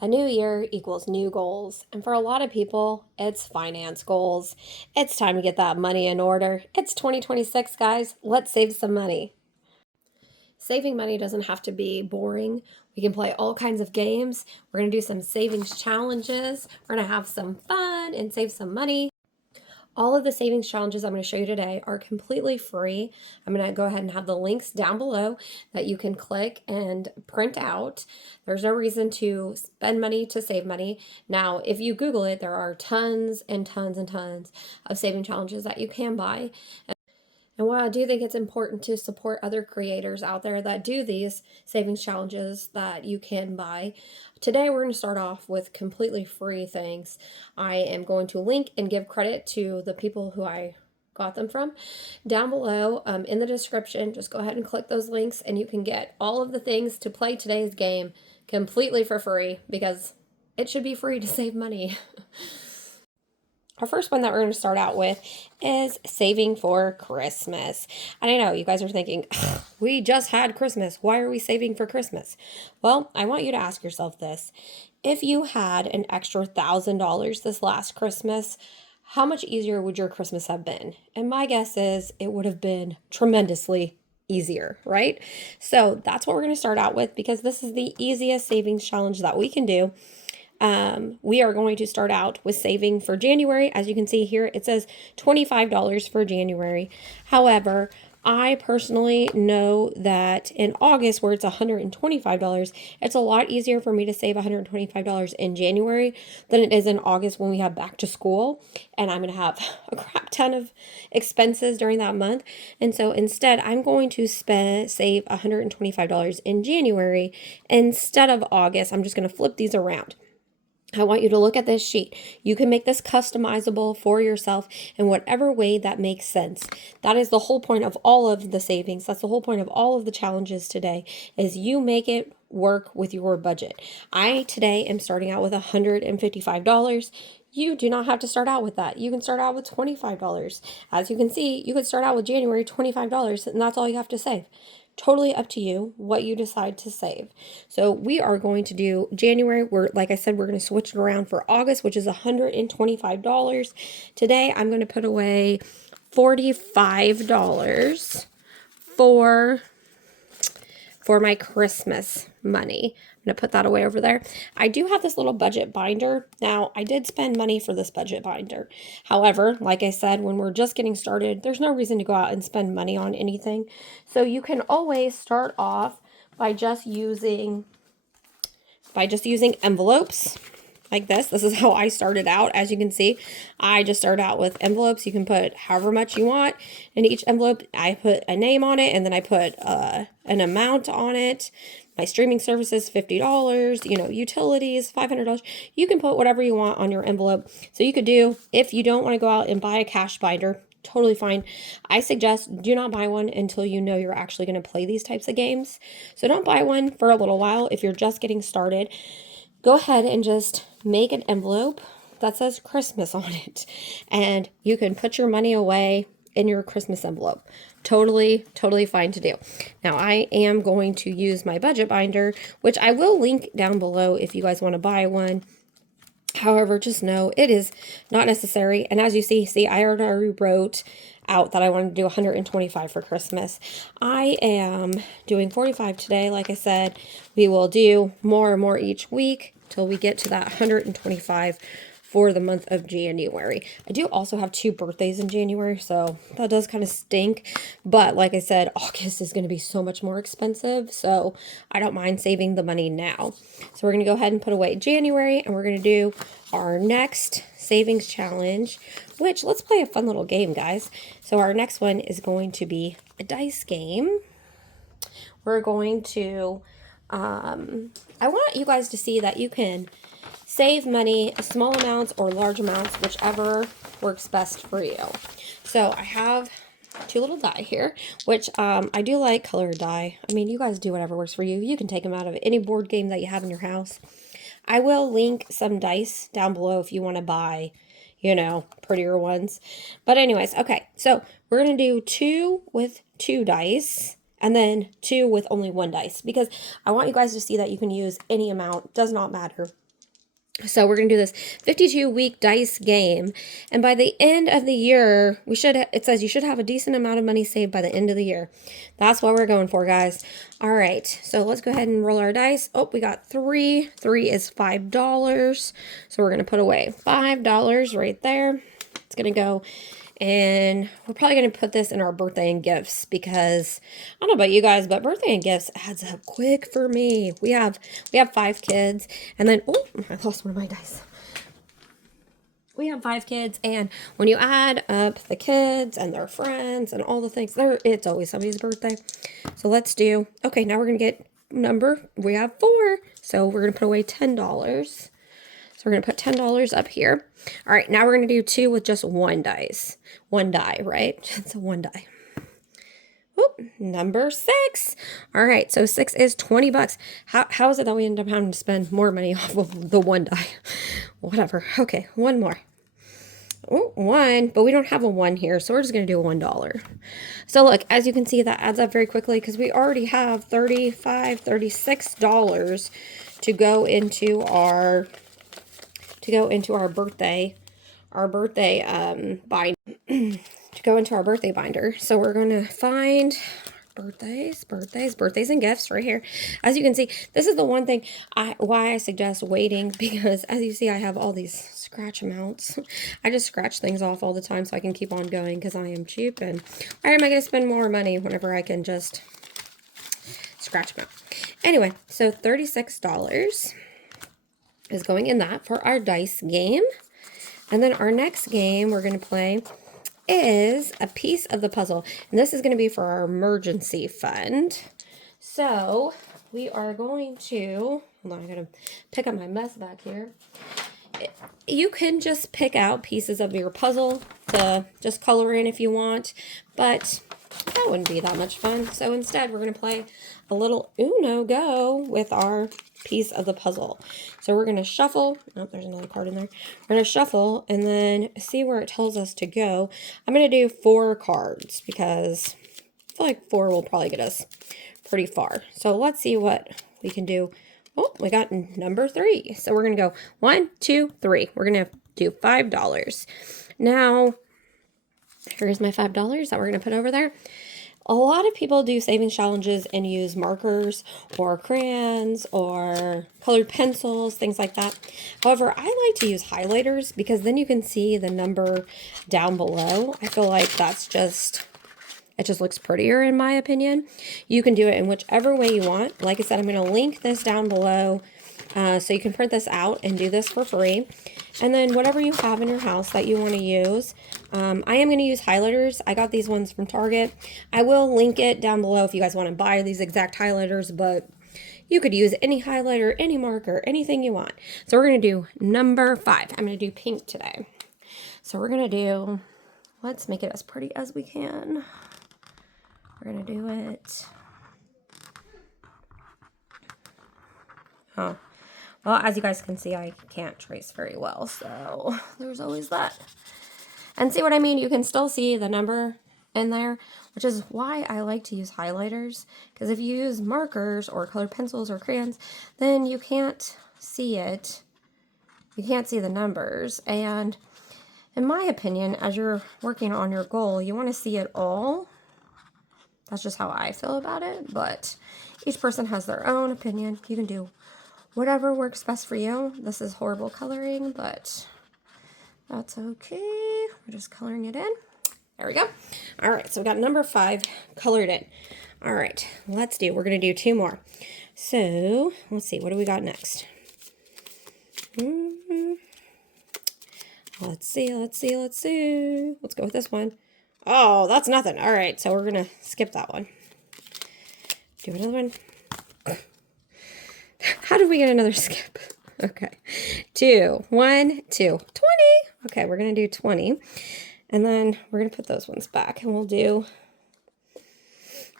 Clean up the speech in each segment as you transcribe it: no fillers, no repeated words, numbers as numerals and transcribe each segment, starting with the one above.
A new year equals new goals. And for a lot of people, it's finance goals. It's time to get that money in order. It's 2026, guys. Let's save some money. Saving money doesn't have to be boring. We can play all kinds of games. We're going to do some savings challenges. We're going to have some fun and save some money. All of the savings challenges I'm going to show you today are completely free. I'm going to go ahead and have the links down below that you can click and print out. There's no reason to spend money to save money. Now, if you Google it, there are tons and tons and tons of saving challenges that you can buy. And while I do think it's important to support other creators out there that do these savings challenges that you can buy, today we're going to start off with completely free things. I am going to link and give credit to the people who I got them from down below in the description. Just go ahead and click those links and you can get all of the things to play today's game completely for free, because it should be free to save money. Our first one that we're going to start out with is saving for Christmas. And I know you guys are thinking, we just had Christmas. Why are we saving for Christmas? Well, I want you to ask yourself this. If you had an extra $1,000 this last Christmas, how much easier would your Christmas have been? And my guess is it would have been tremendously easier, right? So that's what we're going to start out with, because this is the easiest savings challenge that we can do. We are going to start out with saving for January. As you can see here, it says $25 for January. However, I personally know that in August, where it's $125, it's a lot easier for me to save $125 in January than it is in August when we have back to school. And I'm going to have a crap ton of expenses during that month. And so instead, I'm going to save $125 in January instead of August. I'm just going to flip these around. I want you to look at this sheet. You can make this customizable for yourself in whatever way that makes sense. That is the whole point of all of the savings. That's the whole point of all of the challenges today, is you make it work with your budget. I today am starting out with $155. You do not have to start out with that. You can start out with $25. As you can see, you could start out with January $25, and that's all you have to save. Totally up to you what you decide to save. So we are going to do January. Like I said, we're going to switch it around for August, which is $125. Today, I'm going to put away $45 for my Christmas money. I'm going to put that away over there. I do have this little budget binder. Now, I did spend money for this budget binder. However, like I said, when we're just getting started, there's no reason to go out and spend money on anything. So you can always start off by just using envelopes like this. This is how I started out. As you can see, I just started out with envelopes. You can put however much you want in each envelope. I put a name on it, and then I put an amount on it. My streaming services, $50, utilities, $500. You can put whatever you want on your envelope. So you could do, if you don't want to go out and buy a cash binder, totally fine. I suggest do not buy one until you know you're actually going to play these types of games. So don't buy one for a little while if you're just getting started. Go ahead and just make an envelope that says Christmas on it, and you can put your money away in your Christmas envelope. Totally fine to do. Now, I am going to use my budget binder, which I will link down below if you guys want to buy one. However, just know it is not necessary. And as you see, I already wrote out that I wanted to do 125 for Christmas. I am doing 45 today. Like I said, we will do more and more each week till we get to that 125 for the month of January. I do also have 2 birthdays in January, so that does kind of stink. But like I said, August is going to be so much more expensive, so I don't mind saving the money now. So we're going to go ahead and put away January, and we're going to do our next savings challenge, which, let's play a fun little game, guys. So our next one is going to be a dice game. We're going to, I want you guys to see that you can save money, small amounts or large amounts, whichever works best for you. So I have 2 little die here, which I do like colored die. I mean, you guys do whatever works for you. You can take them out of any board game that you have in your house. I will link some dice down below if you want to buy, prettier ones. But anyways, okay, so we're going to do 2 with 2 dice, and then 2 with only 1 dice, because I want you guys to see that you can use any amount. Does not matter. So we're going to do this 52-week dice game. And by the end of the year, it says you should have a decent amount of money saved by the end of the year. That's what we're going for, guys. All right. So let's go ahead and roll our dice. Oh, we got 3. 3 is $5. So we're going to put away $5 right there. It's going to go, and we're probably going to put this in our birthday and gifts because I don't know about you guys, but birthday and gifts adds up quick for me. We have 5 kids, and then, oh, I lost one of my dice. We have 5 kids, and when you add up the kids and their friends and all the things, it's always somebody's birthday. So let's do, okay, now we're going to get we have 4, so we're going to put away $10. So we're going to put $10 up here. All right, now we're going to do 2 with just 1 dice. 1 die, right? It's a 1 die. Oop, number 6. All right, so 6 is $20. How is it that we end up having to spend more money off of the 1 die? Whatever. Okay, 1 more. Oh, 1, but we don't have a 1 here, so we're just going to do a $1. So look, as you can see, that adds up very quickly because we already have $36 to go into our birthday binder. To go into our birthday binder. So we're going to find birthdays and gifts right here. As you can see, this is the one thing why I suggest waiting, because as you see, I have all these scratch amounts. I just scratch things off all the time so I can keep on going because I am cheap, and why am I going to spend more money whenever I can just scratch them out? Anyway, so $36 is going in that for our dice game. And then our next game we're going to play is a piece of the puzzle. And this is going to be for our emergency fund. So we are going to, hold on, I got to pick up my mess back here. You can just pick out pieces of your puzzle to just color in if you want, but that wouldn't be that much fun. So instead, we're going to play a little Uno Go with our piece of the puzzle. So we're going to shuffle. Oh, there's another card in there. We're going to shuffle and then see where it tells us to go. I'm going to do 4 cards because I feel like 4 will probably get us pretty far. So let's see what we can do. Oh, we got number 3. So we're going to go 1, 2, 3. We're going to do $5. Now, here's my $5 that we're going to put over there. A lot of people do savings challenges and use markers or crayons or colored pencils, things like that. However, I like to use highlighters because then you can see the number down below. I feel like it just looks prettier in my opinion. You can do it in whichever way you want. Like I said, I'm going to link this down below so you can print this out and do this for free. And then whatever you have in your house that you want to use. I am going to use highlighters. I got these ones from Target. I will link it down below if you guys want to buy these exact highlighters, but you could use any highlighter, any marker, anything you want. So we're going to do number 5. I'm going to do pink today. So we're going to do, let's make it as pretty as we can. We're going to do it. Oh. Well, as you guys can see, I can't trace very well, so there's always that. And see what I mean? You can still see the number in there, which is why I like to use highlighters, because if you use markers or colored pencils or crayons, then you can't see it. You can't see the numbers. And in my opinion, as you're working on your goal, you want to see it all. That's just how I feel about it, but each person has their own opinion. You can do whatever works best for you. This is horrible coloring, but that's okay. We're just coloring it in. There we go. All right, so we got number 5 colored in. All right, we're going to do 2 more. So let's see, what do we got next? Let's see. Let's go with this one. Oh, that's nothing. All right, so we're going to skip that one. Do another one. How did we get another skip? Okay. 2, 1, 2, 20. Okay, we're going to do 20. And then we're going to put those ones back and we'll do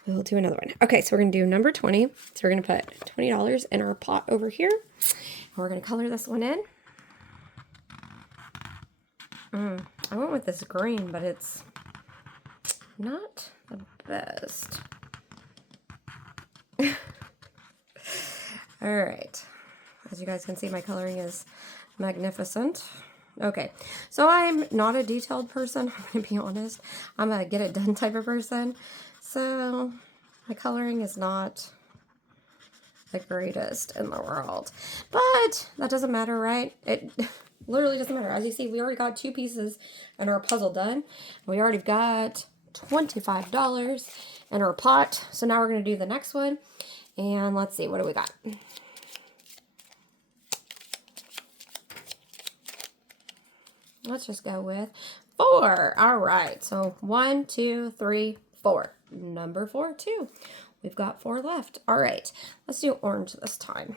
another one. Okay, so we're going to do number 20. So we're going to put $20 in our pot over here. And we're going to color this one in. I went with this green, but it's not the best. All right. As you guys can see, my coloring is magnificent. Okay, so I'm not a detailed person, I'm going to be honest. I'm a get it done type of person. So my coloring is not the greatest in the world. But that doesn't matter, right? It literally doesn't matter. As you see, we already got 2 pieces in our puzzle done. We already got $25 in our pot. So now we're going to do the next one. And let's see, what do we got? Let's just go with 4. All right. So 1, 2, 3, 4. Number 4, too. We've got 4 left. All right. Let's do orange this time.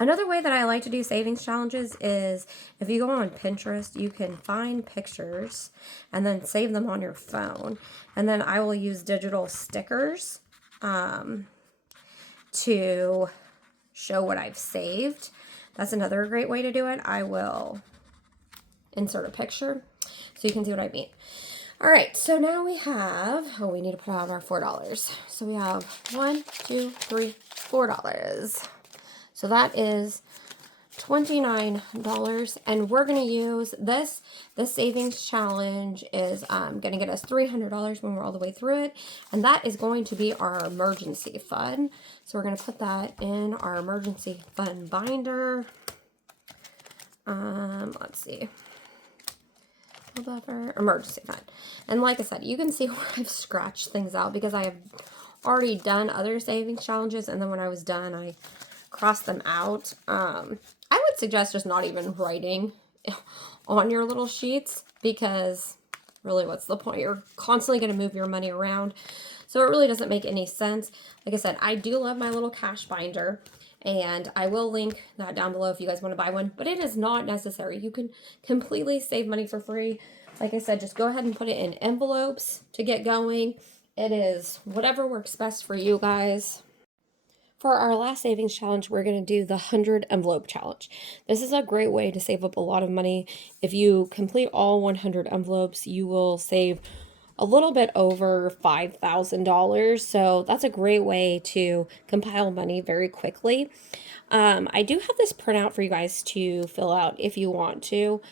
Another way that I like to do savings challenges is if you go on Pinterest, you can find pictures and then save them on your phone. And then I will use digital stickers to show what I've saved. That's another great way to do it. I will insert a picture so you can see what I mean. All right, so now we have, we need to put out our $4. So we have $1, $2, $3, $4. So that is $29, and we're going to use this. This savings challenge is going to get us $300 when we're all the way through it, and that is going to be our emergency fund. So we're going to put that in our emergency fund binder. Let's see. Buffer, emergency fund. And like I said, you can see where I've scratched things out because I have already done other savings challenges, and then when I was done, I crossed them out. I would suggest just not even writing on your little sheets because really what's the point? You're constantly going to move your money around. So it really doesn't make any sense. Like I said, I do love my little cash binder, and I will link that down below if you guys want to buy one, but it is not necessary. You can completely save money for free. Like I said, just go ahead and put it in envelopes to get going. It is whatever works best for you guys. For our last savings challenge, we're going to do the 100 envelope challenge. This is a great way to save up a lot of money. If you complete all 100 envelopes, you will save a little bit over $5,000. So that's a great way to compile money very quickly. I do have this printout for you guys to fill out if you want to.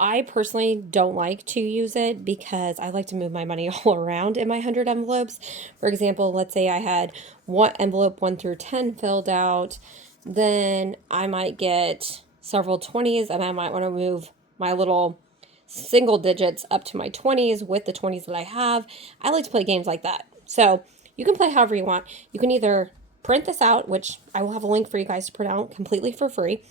I personally don't like to use it because I like to move my money all around in my 100 envelopes. For example, let's say I had one envelope 1 through 10 filled out, then I might get several 20s, and I might want to move my little single digits up to my 20s with the 20s that I have. I like to play games like that. So you can play however you want. You can either print this out, which I will have a link for you guys to print out completely for free.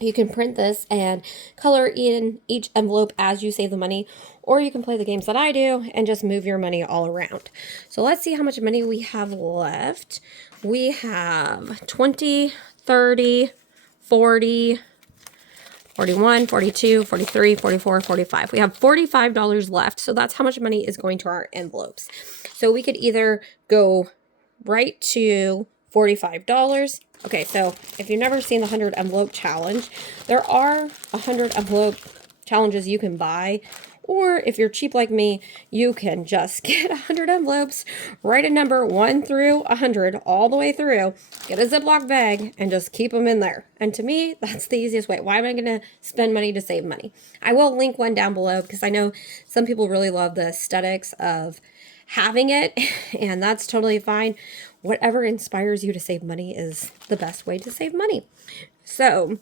You can print this and color in each envelope as you save the money, or you can play the games that I do and just move your money all around. So let's see how much money we have left. We have 20, 30, 40, 41, 42, 43, 44, 45. We have $45 left. So that's how much money is going to our envelopes. So we could either go right to $45. Okay, so if you've never seen the 100 envelope challenge, there are 100 envelope challenges you can buy. Or if you're cheap like me, you can just get 100 envelopes, write a number 1 through 100 all the way through, get a Ziploc bag, and just keep them in there. And to me, that's the easiest way. Why am I going to spend money to save money? I will link one down below because I know some people really love the aesthetics of having it, and that's totally fine. Whatever inspires you to save money is the best way to save money. So,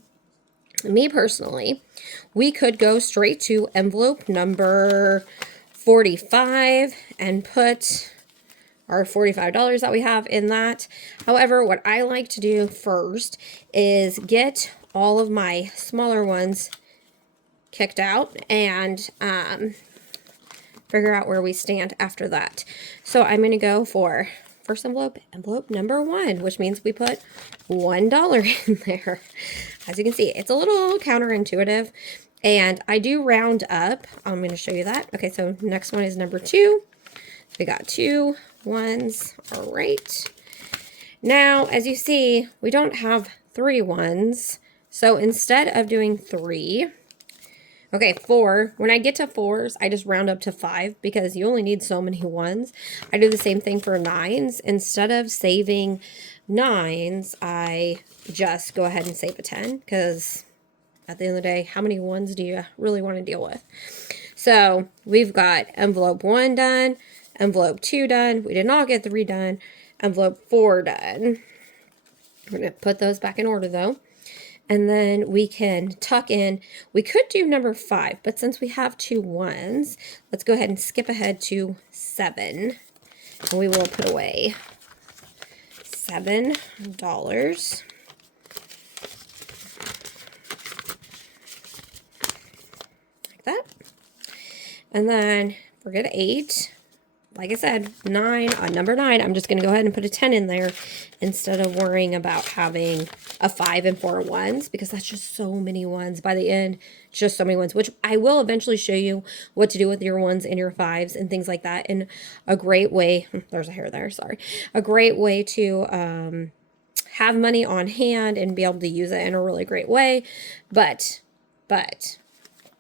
me personally, we could go straight to envelope number 45 and put our $45 that we have in that. However, what I like to do first is get all of my smaller ones kicked out and figure out where we stand after that. So I'm going to go for first envelope, envelope number 1, which means we put $1 in there. As you can see, it's a little counterintuitive, and I do round up. I'm going to show you that. Okay, so next one is number 2. We got 2 1s. All right. Now, as you see, we don't have 3 1s. So instead of doing 3, okay, 4. When I get to 4s, I just round up to 5 because you only need so many 1s. I do the same thing for 9s. Instead of saving nines, I just go ahead and save a 10 because at the end of the day, how many ones do you really want to deal with? So we've got envelope 1 done, envelope 2 done. We did not get 3 done. Envelope 4 done. We're going to put those back in order though. And then we can tuck in. We could do number 5, but since we have 2 ones, let's go ahead and skip ahead to 7. And we will put away $7. Like that. And then forget 8. Like I said, 9, on number 9, I'm just going to go ahead and put a 10 in there instead of worrying about having a 5 and 4 ones, because that's just so many ones. By the end, just so many ones, which I will eventually show you what to do with your 1s and your 5s and things like that in a great way. There's a hair there, sorry. A great way to have money on hand and be able to use it in a really great way. But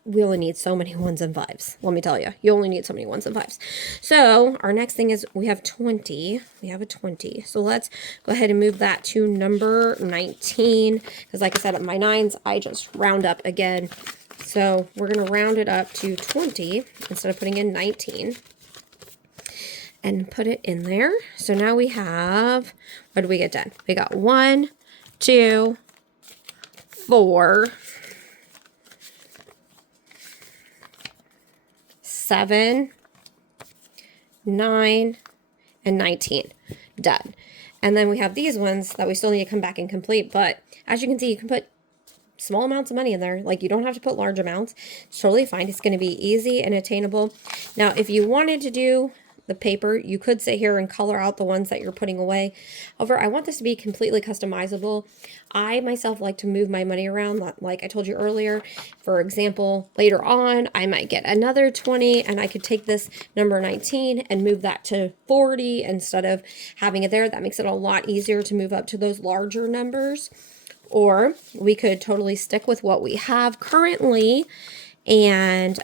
we only need so many 1s and 5s. Let me tell you, you only need so many 1s and 5s. So our next thing is we have 20. We have a 20. So let's go ahead and move that to number 19. Because like I said, my 9s, I just round up again. So we're going to round it up to 20 instead of putting in 19. And put it in there. So now we have, what did we get done? We got 1, 2, 4, 7, 9, and 19 done. And then we have these ones that we still need to come back and complete. But as you can see, you can put small amounts of money in there. Like, you don't have to put large amounts. It's totally fine. It's going to be easy and attainable. Now, if you wanted to do the paper, you could sit here and color out the ones that you're putting away. However, I want this to be completely customizable. I myself like to move my money around, like I told you earlier. For example, later on, I might get another 20 and I could take this number 19 and move that to 40 instead of having it there. That makes it a lot easier to move up to those larger numbers. Or we could totally stick with what we have currently and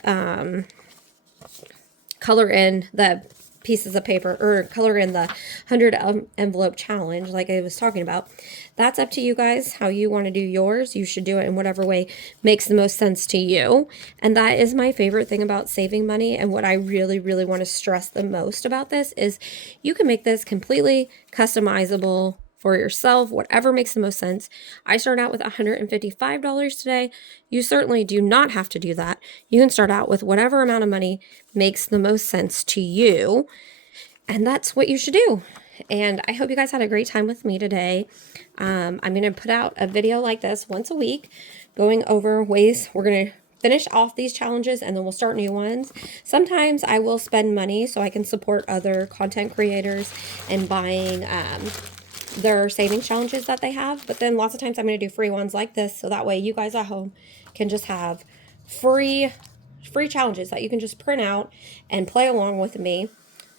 color in the pieces of paper, or color in the 100 envelope challenge like I was talking about. That's up to you guys how you want to do yours. You should do it in whatever way makes the most sense to you. And that is my favorite thing about saving money, and what I really want to stress the most about this is you can make this completely customizable for yourself, whatever makes the most sense. I started out with $155 today. You certainly do not have to do that. You can start out with whatever amount of money makes the most sense to you, and that's what you should do. And I hope you guys had a great time with me today. I'm going to put out a video like this once a week going over ways we're going to finish off these challenges, and then we'll start new ones. Sometimes I will spend money so I can support other content creators and buying their savings challenges that they have. But then lots of times I'm going to do free ones like this, so that way you guys at home can just have free challenges that you can just print out and play along with me.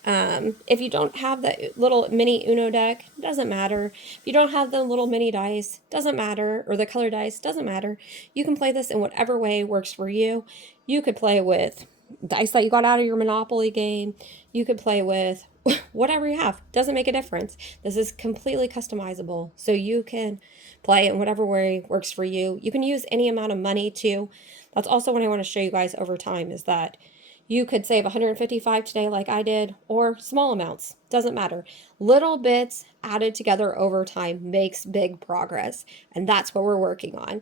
If you don't have the little mini Uno deck, doesn't matter. If you don't have the little mini dice, doesn't matter. Or the color dice, doesn't matter. You can play this in whatever way works for you. You could play with dice that you got out of your Monopoly game. You could play with whatever you have. Doesn't make a difference. This is completely customizable, so you can play in whatever way works for you. You can use any amount of money too. That's also what I want to show you guys over time, is that you could save $155 today like I did, or small amounts. Doesn't matter. Little bits added together over time makes big progress, and that's what we're working on.